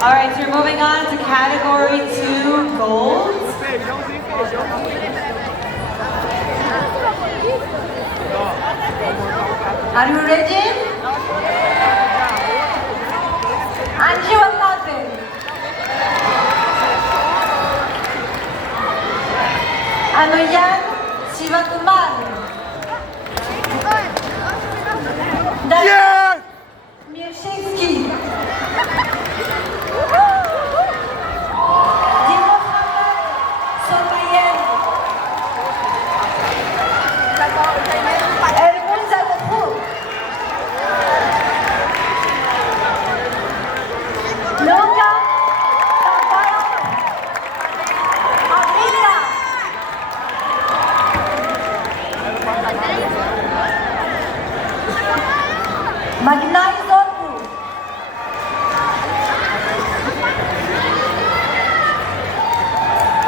All right, so we're moving on to category 2, gold. Are you ready? Angie 1000. Ano yan?